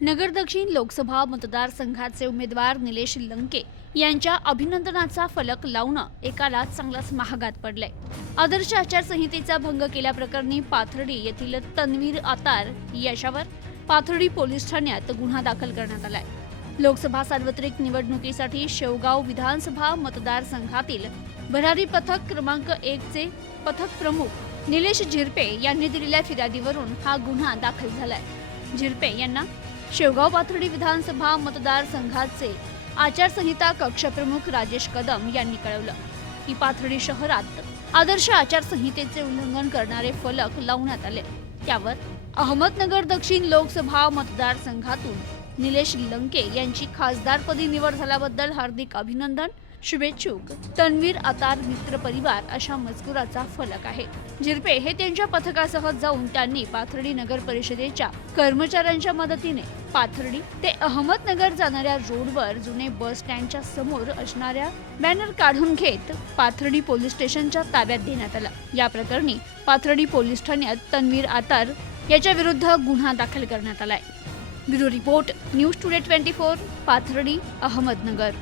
नगर दक्षिण लोकसभा मतदारसंघाचे उमेदवार निलेश लंके यांच्या अभिनंदनाचा फलक लावणं एकाला चांगलाच महागात पडलंय. आदर्श आचारसंहितेचा भंग केल्याप्रकरणी पाथर्डी येथील तन्वीर आतार याच्यावर पाथर्डी पोलीस ठाण्यात गुन्हा दाखल करण्यात आलाय. लोकसभा सार्वत्रिक निवडणुकीसाठी शेवगाव विधानसभा मतदारसंघातील भरारी पथक क्रमांक एकचे पथक प्रमुख निलेश झिरपे यांनी दिलेल्या फिर्यादीवरून हा गुन्हा दाखल झालाय. झिरपे यांना शेवगाव पाथर्डी विधानसभा मतदारसंघाचे आचारसंहिता कक्षप्रमुख राजेश कदम यांनी कळवलं. की पाथर्डी शहरात आदर्श आचारसंहितेचे उल्लंघन करणारे फलक लावण्यात आले. त्यावर अहमदनगर दक्षिण लोकसभा मतदारसंघातून निलेश लंके यांची खासदारपदी निवड झाल्याबद्दल हार्दिक अभिनंदन शुभेच्छुक. तन्वीर अतार मित्र परिवार अशा मजकुराचा फलक आहे. झिरपे हे त्यांच्या पथकासह जाऊन त्यांनी पाथर्डी नगर परिषदेच्या कर्मचाऱ्यांच्या मदतीने पाथर्डी ते अहमदनगर जाणाऱ्या रोडवर जुने बस स्टँडच्या समोर असणाऱ्या बॅनर काढून घेत पाथर्डी पोलीस स्टेशनच्या ताब्यात देण्यात आला. या प्रकरणी पाथर्डी पोलीस ठाण्यात तन्वीर आतार याच्या विरुद्ध गुन्हा दाखल करण्यात आलाय. Bureau report news today twenty four Pathardi Ahmednagar